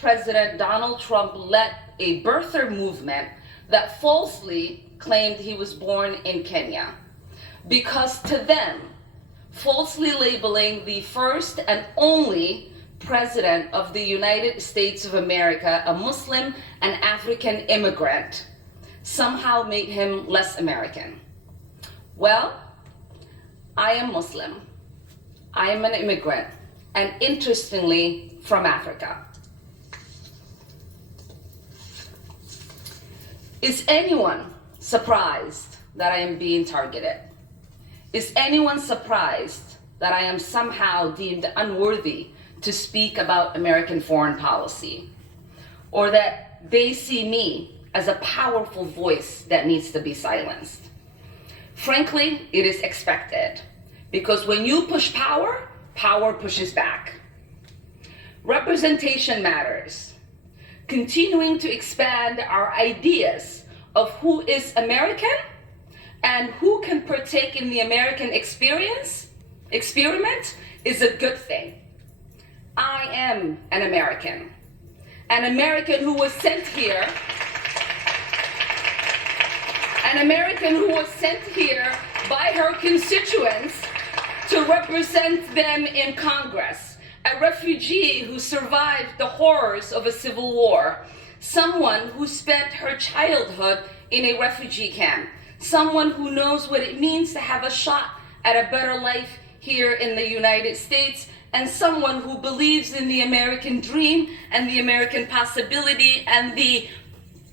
President Donald Trump led a birther movement that falsely claimed he was born in Kenya. Because to them, falsely labeling the first and only president of the United States of America a Muslim and African immigrant somehow made him less American. Well, I am Muslim. I am an immigrant, and interestingly, from Africa. Is anyone surprised that I am being targeted? Is anyone surprised that I am somehow deemed unworthy to speak about American foreign policy? Or that they see me as a powerful voice that needs to be silenced? Frankly, it is expected, because when you push power, power pushes back. Representation matters. Continuing to expand our ideas of who is American and who can partake in the American experiment is a good thing. I am an American who was sent here, by her constituents to represent them in Congress, a refugee who survived the horrors of a civil war, someone who spent her childhood in a refugee camp, someone who knows what it means to have a shot at a better life here in the United States, and someone who believes in the American dream and the American possibility and the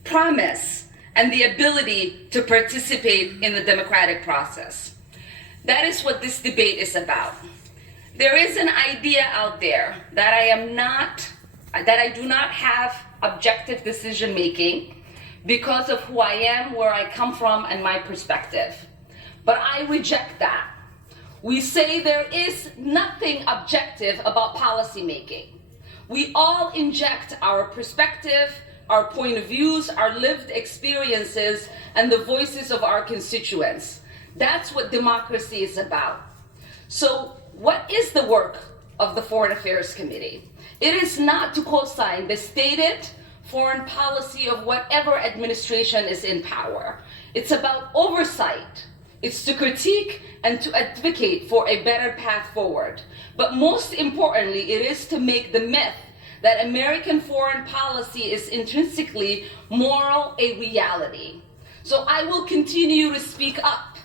promise and the ability to participate in the democratic process. That is what this debate is about. There is an idea out there that I do not have objective decision making because of who I am, where I come from, and my perspective. But I reject that. We say there is nothing objective about policy making. We all inject our perspective, our point of views, our lived experiences, and the voices of our constituents. That's what democracy is about. So what is the work of the Foreign Affairs Committee? It is not to co-sign the stated foreign policy of whatever administration is in power. It's about oversight. It's to critique and to advocate for a better path forward. But most importantly, it is to make the myth that American foreign policy is intrinsically moral a reality. So I will continue to speak up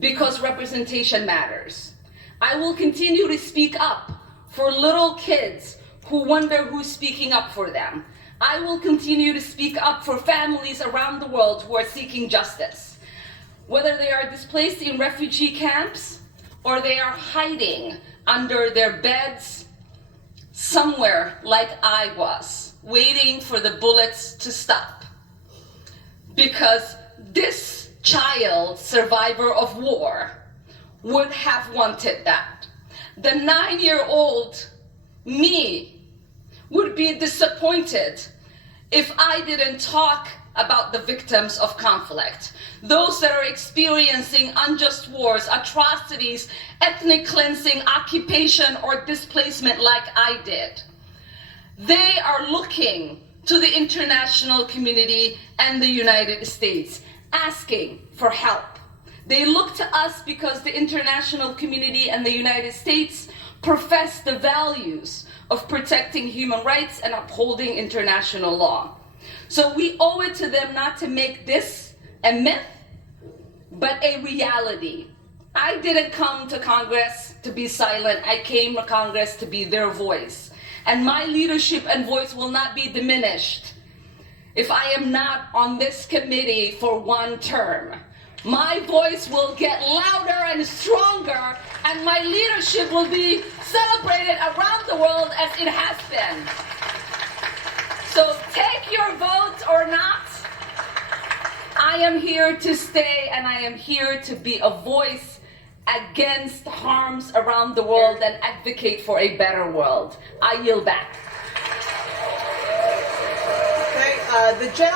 because representation matters. I will continue to speak up for little kids who wonder who's speaking up for them. I will continue to speak up for families around the world who are seeking justice. Whether they are displaced in refugee camps or they are hiding under their beds somewhere like I was, waiting for the bullets to stop. Because this child, survivor of war, would have wanted that. The 9-year-old me would be disappointed if I didn't talk about the victims of conflict, those that are experiencing unjust wars, atrocities, ethnic cleansing, occupation, or displacement like I did. They are looking to the international community and the United States, asking for help. They look to us because the international community and the United States profess the values of protecting human rights and upholding international law. So we owe it to them not to make this a myth, but a reality. I didn't come to Congress to be silent. I came to Congress to be their voice. And my leadership and voice will not be diminished if I am not on this committee for one term. My voice will get louder and stronger, and my leadership will be celebrated around the world as it has been. So take your vote or not. I am here to stay, and I am here to be a voice against harms around the world and advocate for a better world. I yield back. Okay, the gentleman.